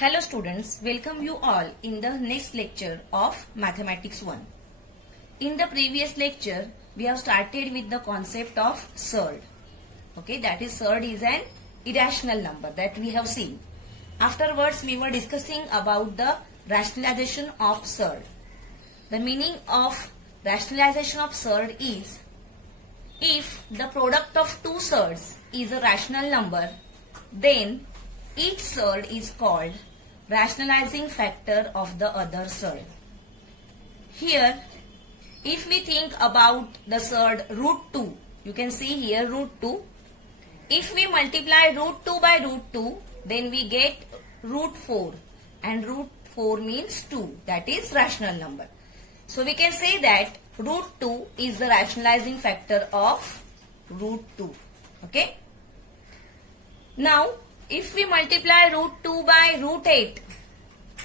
Hello students, welcome you all in the next lecture of Mathematics 1. In the previous lecture, we have started with the concept of surd. Okay, that is surd is an irrational number that we have seen. Afterwards, we were discussing about the rationalization of surd. The meaning of rationalization of surd is if the product of two surds is a rational number, then each surd is called rationalizing factor of the other surd. Here, if we think about the surd root 2, you can see here root 2. If we multiply root 2 by root 2, then we get root 4. And root 4 means 2. That is rational number. So we can say that root 2 is the rationalizing factor of root 2. Okay. Now, if we multiply root 2 by root 8,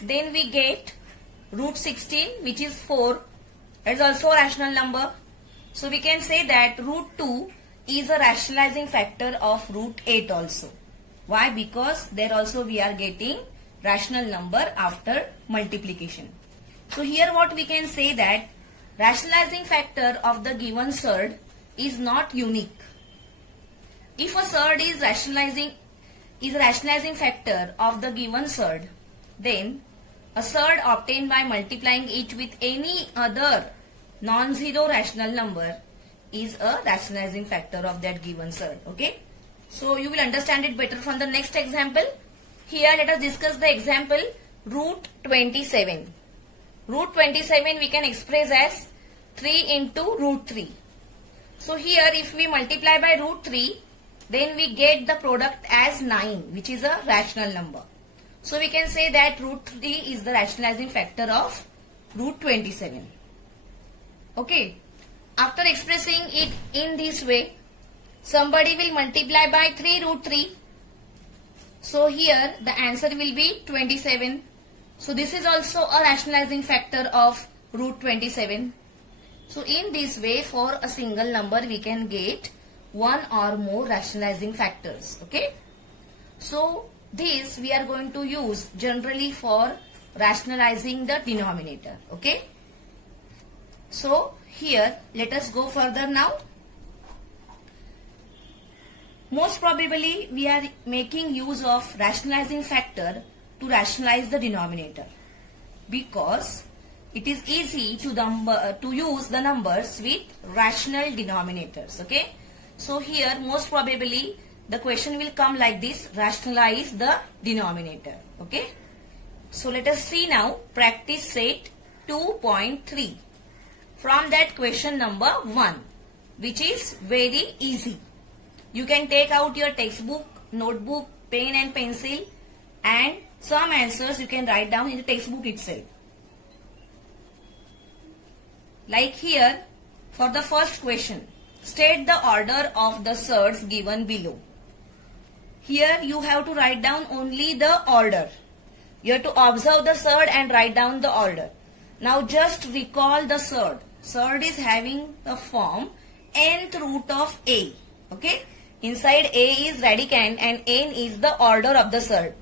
then we get root 16, which is 4. That is also a rational number. So we can say that root 2 is a rationalizing factor of root 8 also. Why? Because there also we are getting rational number after multiplication. So here what we can say that rationalizing factor of the given surd is not unique. If a surd is rationalizing factor of the given surd, then a surd obtained by multiplying it with any other non-zero rational number is a rationalizing factor of that given surd. Okay. So you will understand it better from the next example. Here let us discuss the example root 27. Root 27 we can express as 3 into root 3. So here if we multiply by root 3, then we get the product as 9, which is a rational number. So we can say that root 3 is the rationalizing factor of root 27. Okay. After expressing it in this way, somebody will multiply by 3 root 3. So here the answer will be 27. So this is also a rationalizing factor of root 27. So in this way, for a single number we can get one or more rationalizing factors. Okay. So this we are going to use generally for rationalizing the denominator. Okay. So here let us go further now. Most probably we are making use of rationalizing factor to rationalize the denominator, because it is easy to use the numbers with rational denominators. Okay. So here most probably the question will come like this: rationalize the denominator. Okay. So let us see now practice set 2.3 from that question number 1, which is very easy. You can take out your textbook, notebook, pen and pencil, and some answers you can write down in the textbook itself. Like here, for the first question, state the order of the surds given below. Here you have to write down only the order. You have to observe the surd and write down the order. Now just recall the surd. Surd is having the form nth root of a. Okay. Inside a is radicand and n is the order of the surd.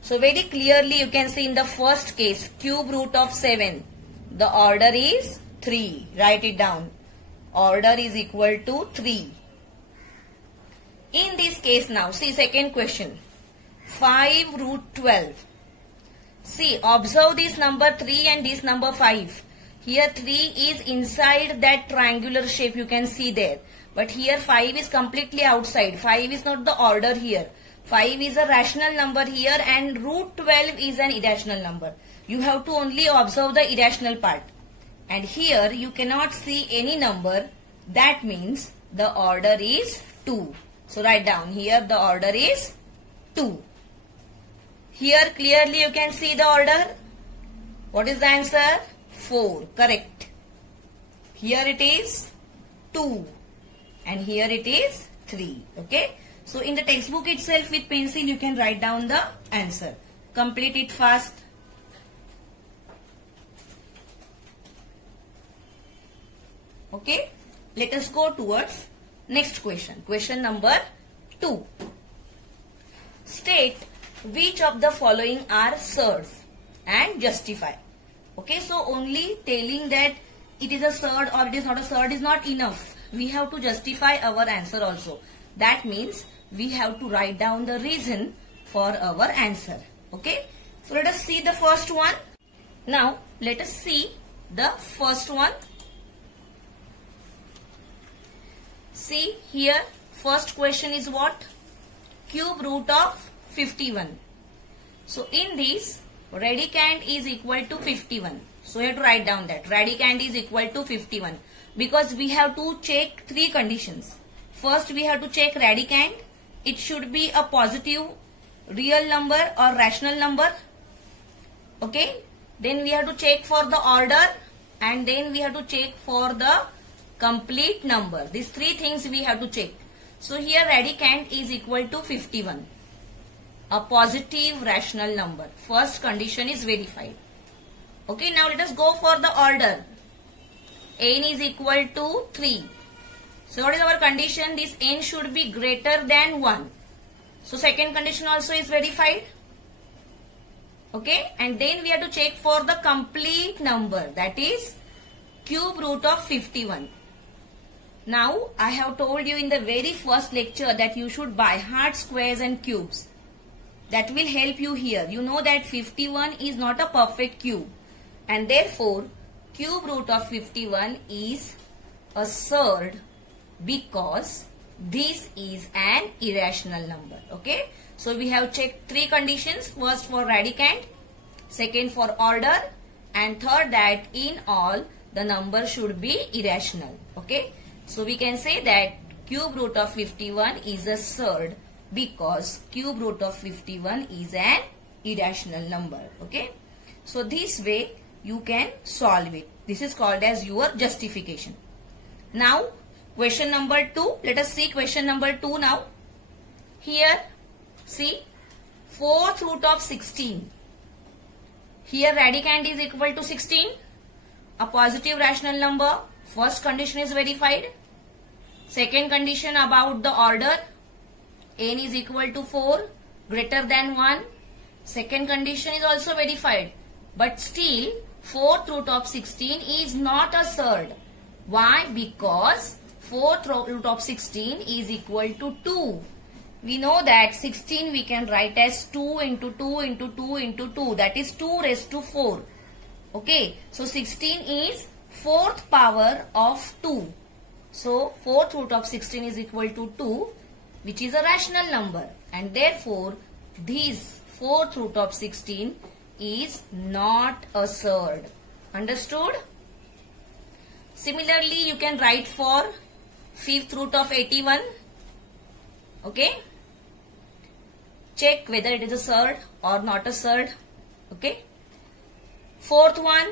So very clearly you can see in the first case, cube root of 7. The order is 3. Write it down. Order is equal to 3. In this case now, see second question. 5 root 12. See, observe this number 3 and this number 5. Here 3 is inside that triangular shape you can see there. But here 5 is completely outside. 5 is not the order here. 5 is a rational number here and root 12 is an irrational number. You have to only observe the irrational part. And here you cannot see any number. That means the order is 2. So write down here the order is 2. Here clearly you can see the order. What is the answer? 4. Correct. Here it is 2. And here it is 3. Okay. So in the textbook itself with pencil you can write down the answer. Complete it fast. Okay. Let us go towards next question. Question number 2. State which of the following are surds and justify. Okay, so only telling that it is a surd or it is not a surd is not enough. We have to justify our answer also. That means we have to write down the reason for our answer. Okay, so let us see the first one. Now let us see the first one. See here, first question is what? Cube root of 51. So in this, radicand is equal to 51. So you have to write down that radicand is equal to 51 because we have to check three conditions. First we have to check radicand. It should be a positive real number or rational number. Okay. Then we have to check for the order and then we have to check for the complete number. These three things we have to check. So here radicand is equal to 51. A positive rational number. First condition is verified. Okay, now let us go for the order. N is equal to 3. So what is our condition? This n should be greater than 1. So second condition also is verified. Okay, and then we have to check for the complete number, that is cube root of 51. Now I have told you in the very first lecture that you should by heart squares and cubes. That will help you here. You know that 51 is not a perfect cube and therefore cube root of 51 is a surd because this is an irrational number. Okay, so we have checked three conditions. First for radicand, second for order, and third that in all the number should be irrational. Okay, so we can say that cube root of 51 is a surd because cube root of 51 is an irrational number. Okay, so this way you can solve it. This is called as your justification. Now question number 2. Let us see question number 2 now. Here see 4th root of 16. Here radicand is equal to 16. A positive rational number. First condition is verified. Second condition about the order. N is equal to 4 greater than 1. Second condition is also verified. But still 4th root of 16 is not a surd. Why? Because 4th root of 16 is equal to 2. We know that 16 we can write as 2 into 2 into 2 into 2. That is 2 raised to 4. Okay. So 16 is 4th power of 2. So 4th root of 16 is equal to 2, which is a rational number. And therefore this 4th root of 16 is not a surd. Understood? Similarly, you can write for 5th root of 81. Okay. Check whether it is a surd or not a surd. Okay. Fourth one,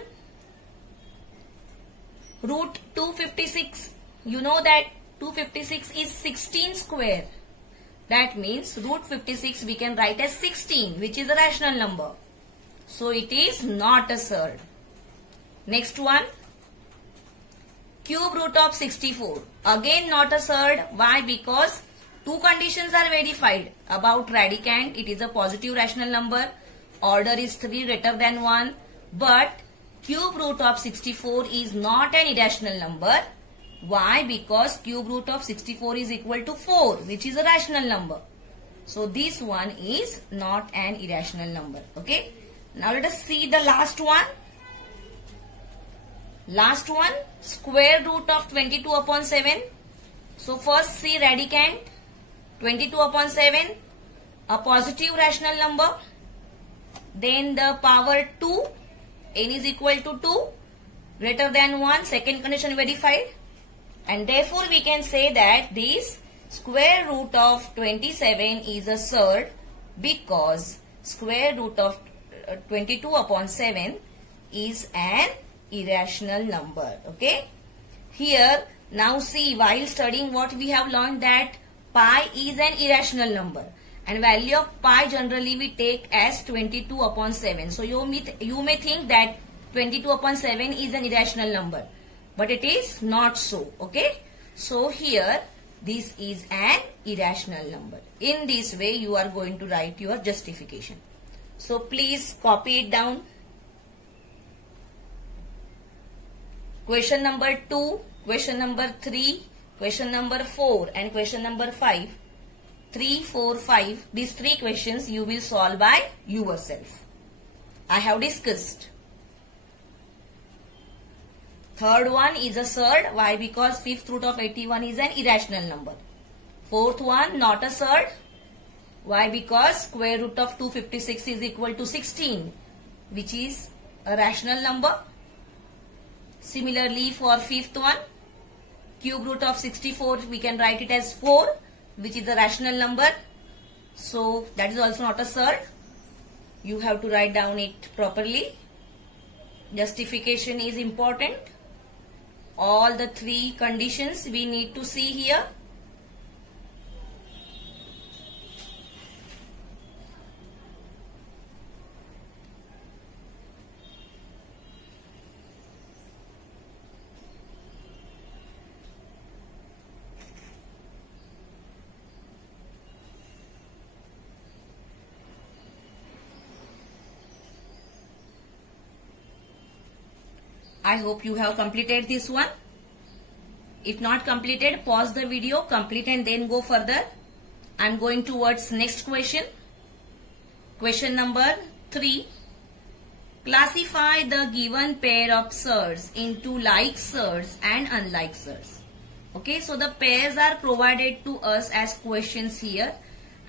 root 256. You know that 256 is 16 square. That means root 56 we can write as 16, which is a rational number. So it is not a surd. Next one, cube root of 64. Again not a surd. Why? Because two conditions are verified. About radicand, it is a positive rational number. Order is 3 greater than 1. But cube root of 64 is not an irrational number. Why? Because cube root of 64 is equal to 4, which is a rational number. So this one is not an irrational number. Okay. Now let us see the last one. Last one, square root of 22 upon 7. So first see radicand, 22 upon 7, a positive rational number. Then the power 2, n is equal to 2, greater than 1, second condition verified. And therefore we can say that this square root of 27 is a surd because square root of 22 upon 7 is an irrational number. Okay. Here now see, while studying what we have learned, that pi is an irrational number and value of pi generally we take as 22 upon 7. So you may think that 22 upon 7 is an irrational number, but it is not so. Okay. So here this is an irrational number. In this way, you are going to write your justification. So please copy it down. Question number 2, question number 3, question number 4 and question number 5. 3, 4, 5. These 3 questions you will solve by yourself. I have discussed. Third one is a surd. Why? Because fifth root of 81 is an irrational number. Fourth one, not a surd. Why? Because square root of 256 is equal to 16, which is a rational number. Similarly, for fifth one, cube root of 64, we can write it as 4, which is a rational number. So, that is also not a surd. You have to write down it properly. Justification is important. All the 3 conditions we need to see here. I hope you have completed this one. If not completed, pause the video, complete and then go further. I am going towards next question. Question number 3. Classify the given pair of surds into like surds and unlike surds. Okay, so the pairs are provided to us as questions here,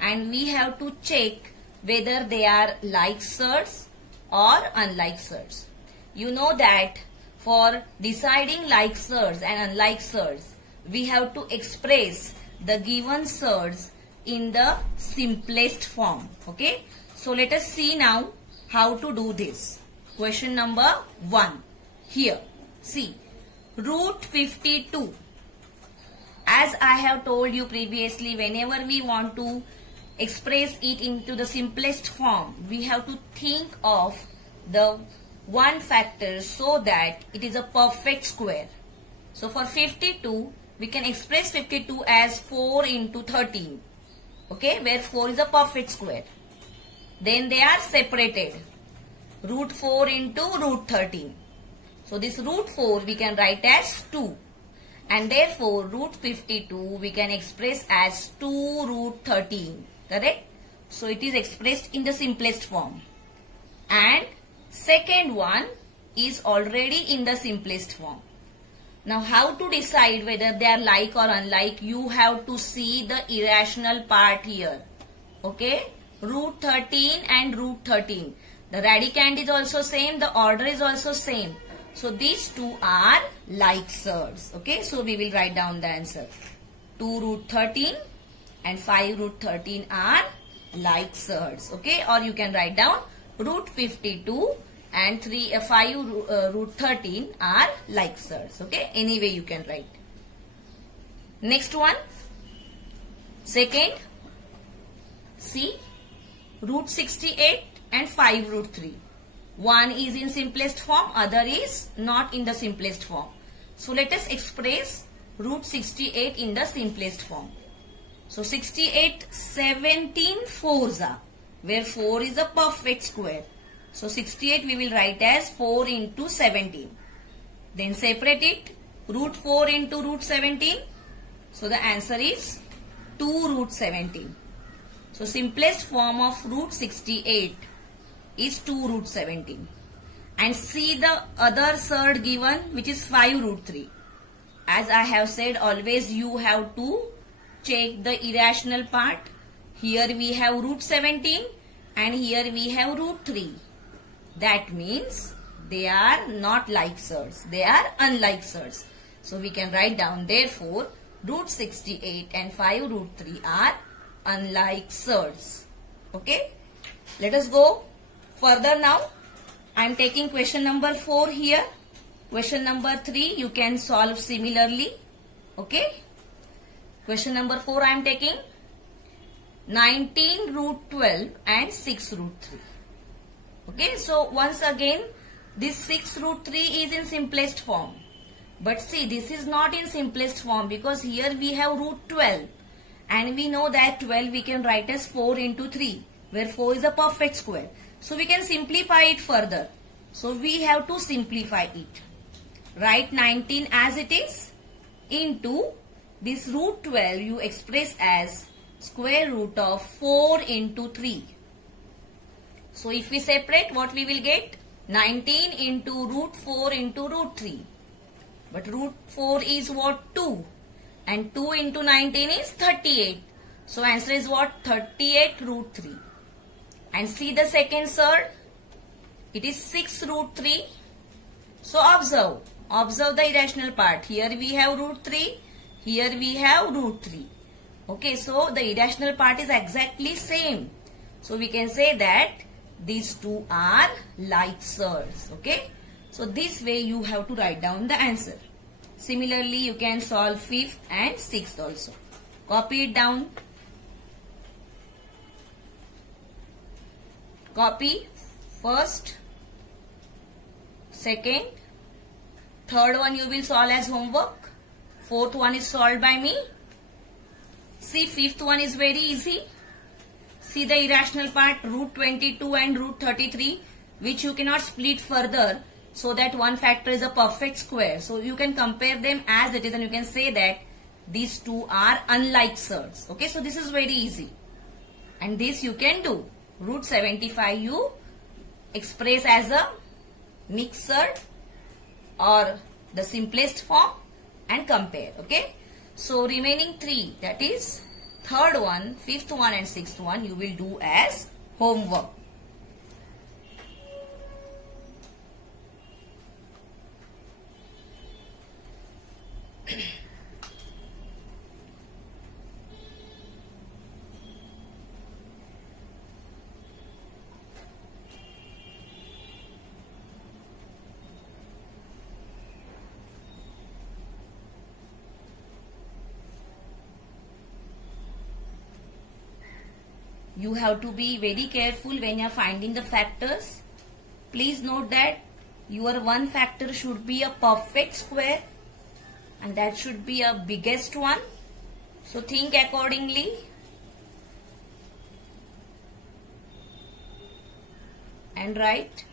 and we have to check whether they are like surds or unlike surds. You know that for deciding like surds and unlike surds, we have to express the given surds in the simplest form. Okay, so let us see now how to do this. Question number 1. Here, see, root 52. As I have told you previously, whenever we want to express it into the simplest form, we have to think of the one factor so that it is a perfect square. So for 52, we can express 52 as 4 into 13. Okay, where 4 is a perfect square. Then they are separated. Root 4 into root 13. So this root 4 we can write as 2. And therefore root 52 we can express as 2 root 13. Correct? So it is expressed in the simplest form. And second one is already in the simplest form. Now how to decide whether they are like or unlike? You have to see the irrational part here. Okay? Root 13 and root 13. The radicand is also same. The order is also same. So these two are like surds. Okay? So we will write down the answer. 2 root 13 and 5 root 13 are like surds. Okay? Or you can write down root 52 and 5 root 13 are like surds. Okay? Anyway you can write. Next one. Second. See. Root 68 and 5 root 3. One is in simplest form, other is not in the simplest form. So let us express root 68 in the simplest form. So 68, 17 fours are, where 4 is a perfect square. So 68 we will write as 4 into 17. Then separate it, root 4 into root 17. So the answer is 2 root 17. So simplest form of root 68 is 2 root 17. And see the other surd given, which is 5 root 3. As I have said, always you have to check the irrational part. Here we have root 17 and here we have root 3. That means they are not like surds. They are unlike surds. So we can write down, therefore, root 68 and 5 root 3 are unlike surds. Okay? Let us go further now. I am taking question number 4 here. Question number 3 you can solve similarly. Okay? Question number 4 I am taking 19 root 12 and 6 root 3. Okay? So once again this 6 root 3 is in simplest form. But see, this is not in simplest form because here we have root 12. And we know that 12 we can write as 4 into 3, where 4 is a perfect square. So we can simplify it further. So we have to simplify it. Write 19 as it is into this root 12 you express as square root of 4 into 3. So if we separate, what we will get? 19 into root 4 into root 3. But root 4 is what? 2. And 2 into 19 is 38. So answer is what? 38 root 3. And see the second surd. It is 6 root 3. So observe the irrational part. Here we have root 3. Here we have root 3. Okay, so the irrational part is exactly same. So we can say that these two are like surds. Okay. So this way you have to write down the answer. Similarly, you can solve 5th and 6th also. Copy it down. Copy first, second, third one you will solve as homework. Fourth one is solved by me. See, 5th one is very easy. See the irrational part, root 22 and root 33, which you cannot split further so that one factor is a perfect square. So you can compare them as it is and you can say that these two are unlike surds. Okay, so this is very easy. And this you can do. Root 75 you express as a mixed surd or the simplest form and compare. Okay, so remaining 3, that is third one, 5th one and 6th one you will do as homework. You have to be very careful when you are finding the factors. Please note that your one factor should be a perfect square and that should be a biggest one. So think accordingly. And write.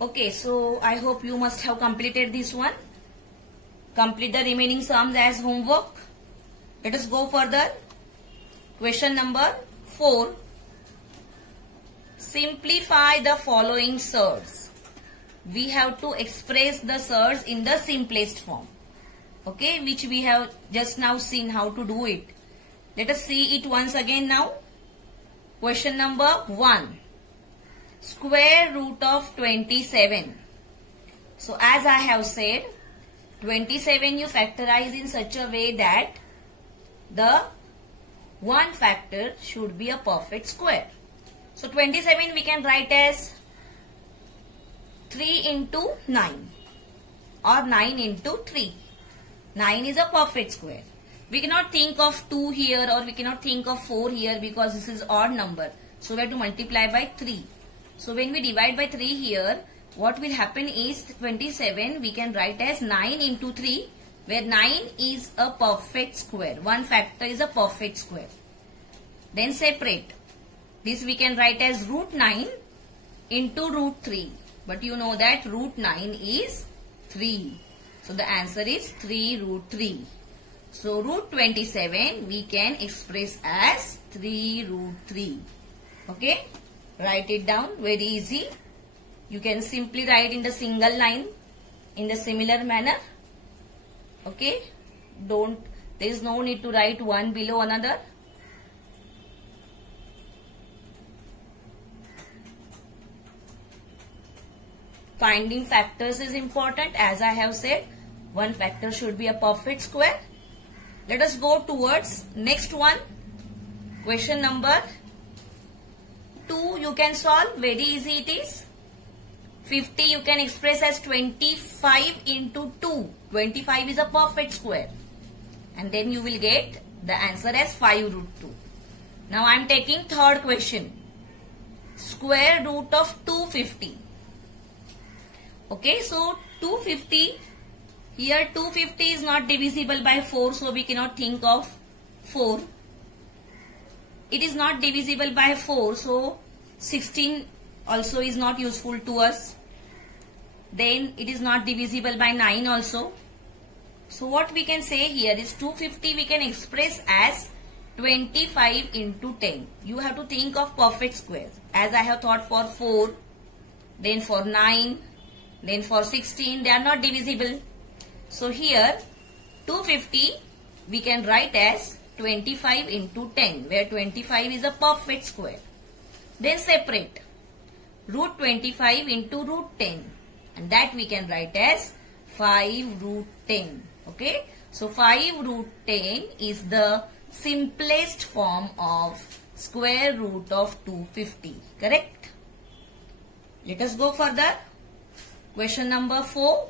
Okay, so I hope you must have completed this one. Complete the remaining sums as homework. Let us go further. Question number 4. Simplify the following surds. We have to express the surds in the simplest form. Okay, which we have just now seen how to do it. Let us see it once again now. Question number 1. Square root of 27. So as I have said, 27 you factorize in such a way that the one factor should be a perfect square. So 27 we can write as 3 into 9 or 9 into 3. 9 is a perfect square. We cannot think of 2 here or we cannot think of 4 here because this is odd number. So we have to multiply by 3. So when we divide by 3 here, what will happen is 27 we can write as 9 into 3, where 9 is a perfect square. One factor is a perfect square. Then separate. This we can write as root 9 into root 3. But you know that root 9 is 3. So the answer is 3 root 3. So root 27 we can express as 3 root 3. Okay. Write it down. Very easy. You can simply write in the single line in the similar manner. Okay. There is no need to write one below another. Finding factors is important. As I have said, one factor should be a perfect square. Let us go towards next one. Question number 2 you can solve. Very easy it is. 50 you can express as 25 into 2. 25 is a perfect square. And then you will get the answer as 5 root 2. Now I am taking third question. square root of 250. Okay, so 250, here 250 is not divisible by 4, so we cannot think of 4. It is not divisible by 4, so 16 also is not useful to us. Then it is not divisible by 9 also. So what we can say here is 250 we can express as 25 into 10. You have to think of perfect squares, as I have thought for 4, then for 9, then for 16, they are not divisible. So here 250 we can write as 25 into 10, where 25 is a perfect square. Then separate root 25 into root 10, and that we can write as 5 root 10. Okay, so 5 root 10 is the simplest form of square root of 250. Correct? Let us go further. Question number 4.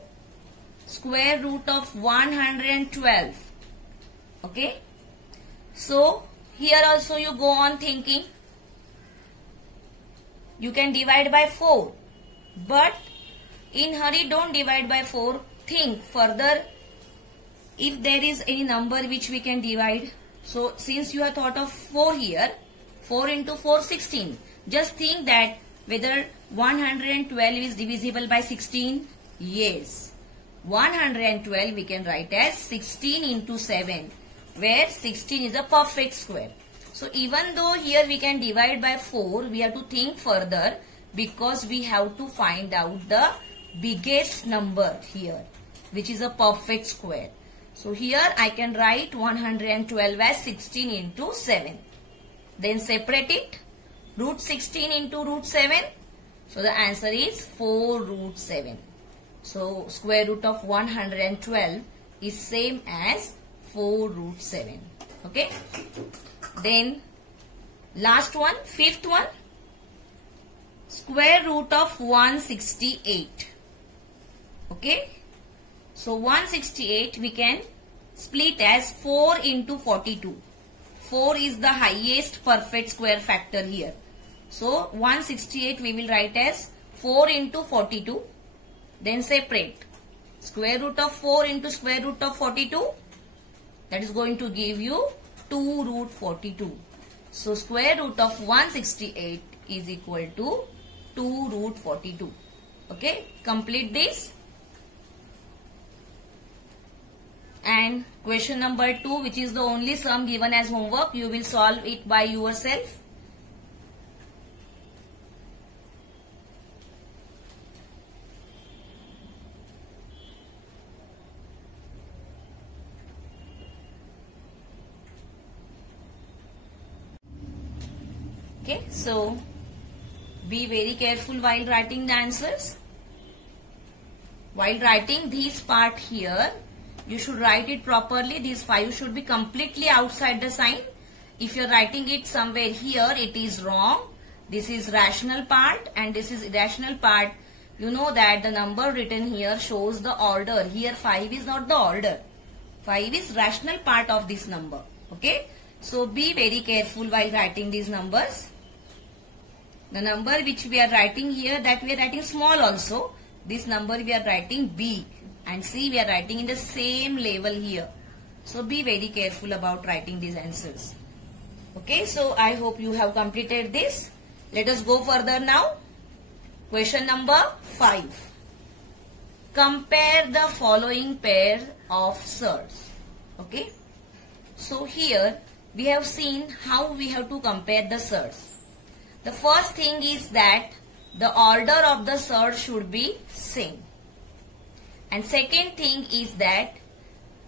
Square root of 112. Okay. So here also you go on thinking. You can divide by 4. But in hurry, don't divide by 4. Think further if there is any number which we can divide. So since you have thought of 4 here, 4 into 4, 16. Just think that whether 112 is divisible by 16. Yes. 112 we can write as 16 into 7, where 16 is a perfect square. So even though here we can divide by 4, we have to think further because we have to find out the biggest number here, which is a perfect square. So here I can write 112 as 16 into 7. Then separate it. Root 16 into root 7. So the answer is 4 root 7. So square root of 112 is same as 4 root 7. Okay. Then last one, fifth one. Square root of 168. Okay. So 168 we can split as 4 into 42. 4 is the highest perfect square factor here. So 168 we will write as 4 into 42. Then separate. Square root of 4 into square root of 42. That is going to give you 2 root 42. So square root of 168 is equal to 2 root 42. Okay. Complete this. And question number 2, which is the only sum given as homework, you will solve it by yourself. Okay, so be very careful while writing the answers. While writing this part here, you should write it properly. These 5 should be completely outside the sign. If you are writing it somewhere here, it is wrong. This is rational part and this is irrational part. You know that the number written here shows the order. Here 5 is not the order. 5 is rational part of this number. Okay. So be very careful while writing these numbers. The number which we are writing here, that we are writing small also. This number we are writing big. And see, we are writing in the same level here. So be very careful about writing these answers. Okay, so I hope you have completed this. Let us go further now. Question number 5. Compare the following pair of surds. Okay. So here we have seen how we have to compare the surds. The first thing is that the order of the surds should be same. And second thing is that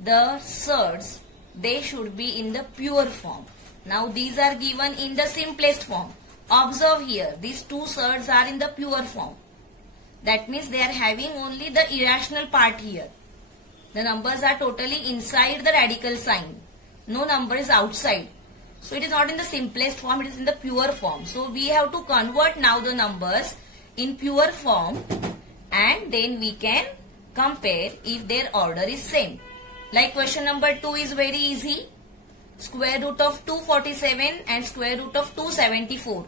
the surds, they should be in the pure form. Now these are given in the simplest form. Observe here, these two surds are in the pure form. That means they are having only the irrational part here. The numbers are totally inside the radical sign. No number is outside. So it is not in the simplest form, it is in the pure form. So we have to convert now the numbers in pure form and then we can compare if their order is same. Like question number 2 is very easy. Square root of 247 and square root of 274.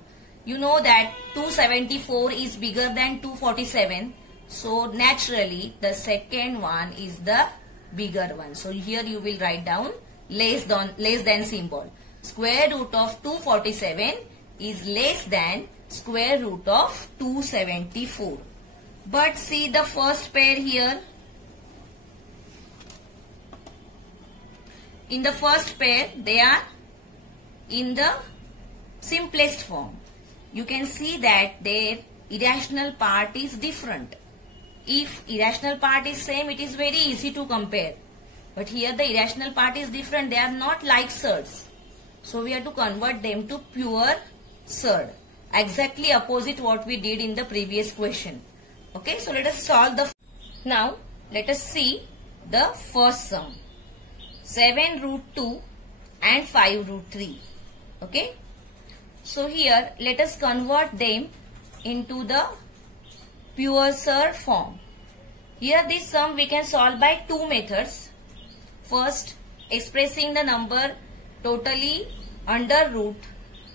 you know that 274 is bigger than 247. So naturally the second one is the bigger one. So here you will write down less than symbol. Square root of 247 is less than square root of 274. But see the first pair here. In the first pair, they are in the simplest form. You can see that their irrational part is different. If irrational part is same, it is very easy to compare. But here the irrational part is different. They are not like surds. So we have to convert them to pure surd. Exactly opposite what we did in the previous question. Okay, so let us solve the... Now, let us see the first sum. 7 root 2 and 5 root 3. Okay. So here, let us convert them into the pure surd form. Here this sum we can solve by two methods. First, expressing the number totally under root,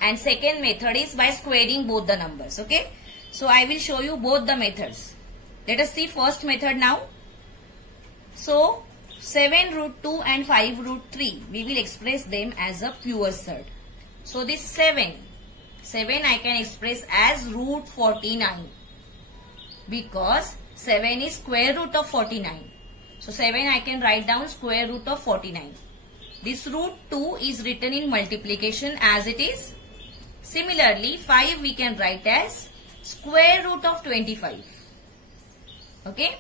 and second method is by squaring both the numbers. Okay. So I will show you both the methods. Let us see first method now. So 7 root 2 and 5 root 3, we will express them as a pure surd. So this 7 I can express as root 49 because 7 is square root of 49. So 7 I can write down square root of 49. This root 2 is written in multiplication as it is. Similarly 5 we can write as square root of 25. Okay,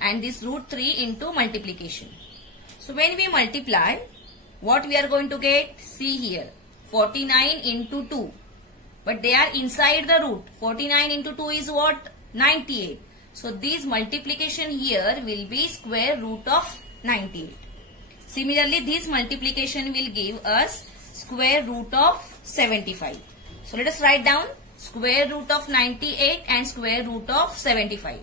and this root 3 into multiplication. So when we multiply, what we are going to get? See here, 49 into 2. But they are inside the root. 49 into 2 is what? 98. So this multiplication here will be square root of 98. Similarly, this multiplication will give us square root of 75. So let us write down square root of 98 and square root of 75.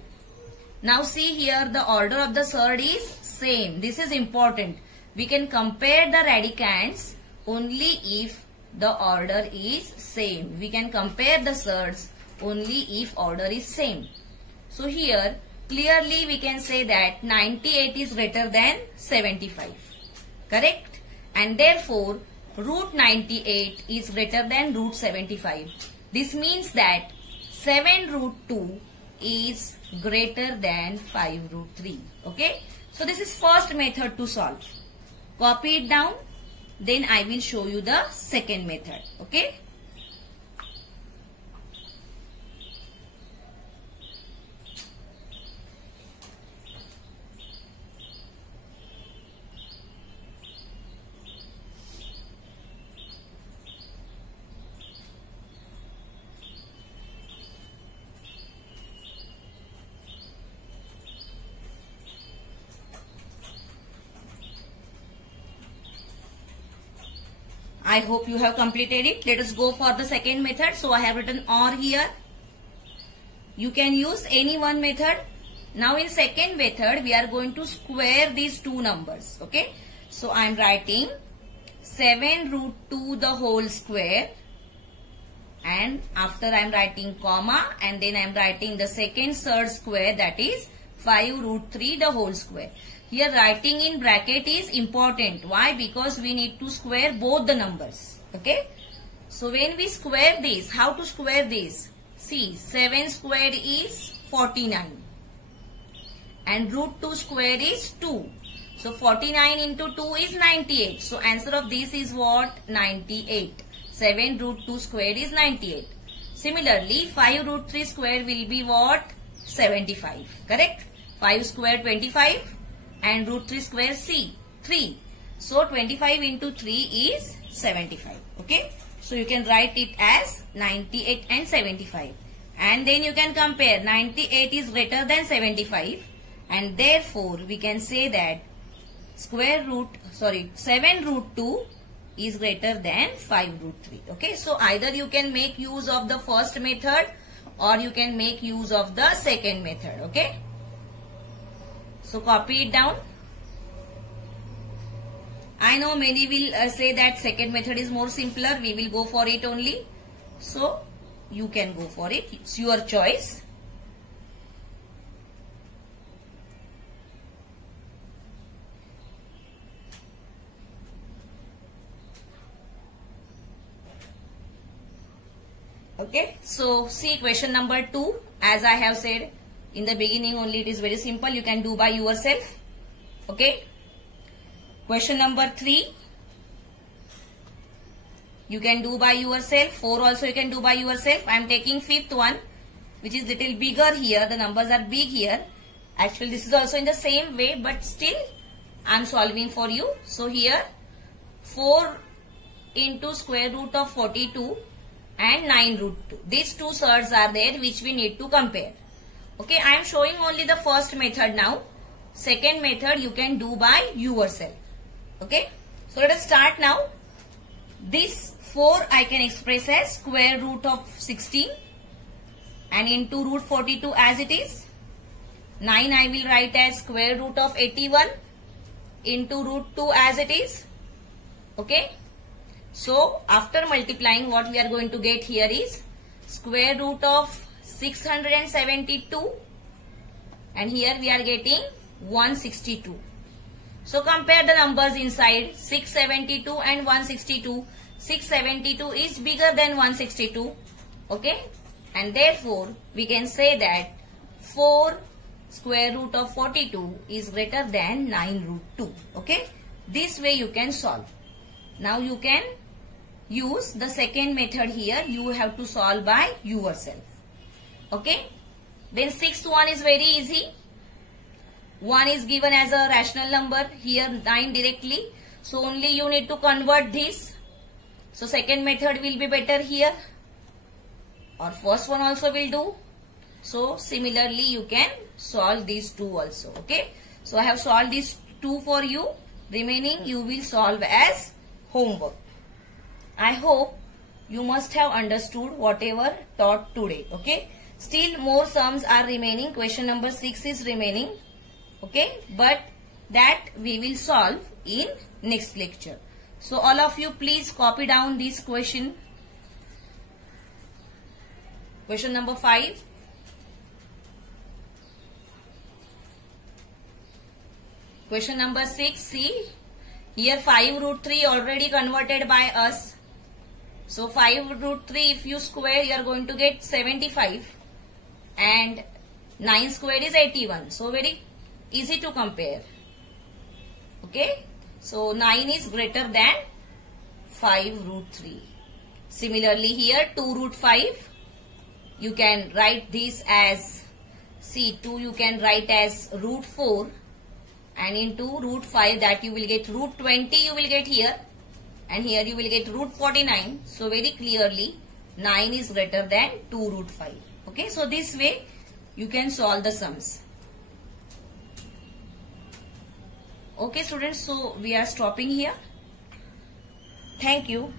Now see here, the order of the surd is same. This is important. We can compare the radicands only if the order is same. We can compare the surds only if order is same. So here clearly we can say that 98 is greater than 75. Correct? And therefore root 98 is greater than root 75. This means that 7 root 2 is greater than 5 root 3. Okay. So this is first method to solve. Copy it down. Then I will show you the second method. Okay. I hope you have completed it. Let us go for the second method. So I have written OR here. You can use any one method. Now in second method, we are going to square these two numbers. Okay. So I am writing 7 root 2 the whole square. And after I am writing comma, and then I am writing the second surd square, that is 5 root 3 the whole square. Here writing in bracket is important. Why? Because we need to square both the numbers. Okay. So when we square this, how to square this? See, 7 squared is 49. And root 2 squared is 2. So 49 into 2 is 98. So answer of this is what? 98. 7 root 2 squared is 98. Similarly, 5 root 3 squared will be what? 75. Correct? 5 squared 25. And root 3 square C, 3. So 25 into 3 is 75. Okay. So you can write it as 98 and 75. And then you can compare. 98 is greater than 75. And therefore we can say that 7 root 2 is greater than 5 root 3. Okay. So either you can make use of the first method or you can make use of the second method. Okay. So copy it down. I know many will say that second method is more simpler. We will go for it only. So you can go for it. It's your choice. Okay, so see question number 2. As I have said in the beginning only, it is very simple. You can do by yourself. Okay. Question number 3. You can do by yourself. 4 also you can do by yourself. I am taking 5th one, which is little bigger here. The numbers are big here. Actually, this is also in the same way, but still I am solving for you. So here 4 into square root of 42 and 9 root 2. These two surds are there which we need to compare. Okay, I am showing only the first method now. Second method you can do by yourself. Okay, so let us start now. This 4 I can express as square root of 16 and into root 42 as it is. 9 I will write as square root of 81 into root 2 as it is. Okay. So after multiplying, what we are going to get here is square root of 672 and here we are getting 162. So compare the numbers inside 672 and 162. 672 is bigger than 162. Okay, and therefore we can say that 4 square root of 42 is greater than 9 root 2. Okay, this way you can solve. Now you can use the second method here. You have to solve by yourself. Okay. Then 6th one is very easy. 1 is given as a rational number. Here 9 directly. So only you need to convert this. So second method will be better here. Or first one also will do. So similarly you can solve these two also. Okay. So I have solved these two for you. Remaining you will solve as homework. I hope you must have understood whatever taught today. Okay. Still more sums are remaining. Question number 6 is remaining. Okay. But that we will solve in next lecture. So all of you please copy down this question. Question number 5. Question number 6. See. Here 5 root 3 already converted by us. So 5 root 3 if you square you are going to get 75 and 9 square is 81. So very easy to compare. Okay. So 9 is greater than 5 root 3. Similarly here 2 root 5 you can write this as, see 2 you can write as root 4 and into root 5 that you will get root 20 you will get here. And here you will get root 49. So very clearly 9 is greater than 2 root 5. Okay. So this way you can solve the sums. Okay students. So we are stopping here. Thank you.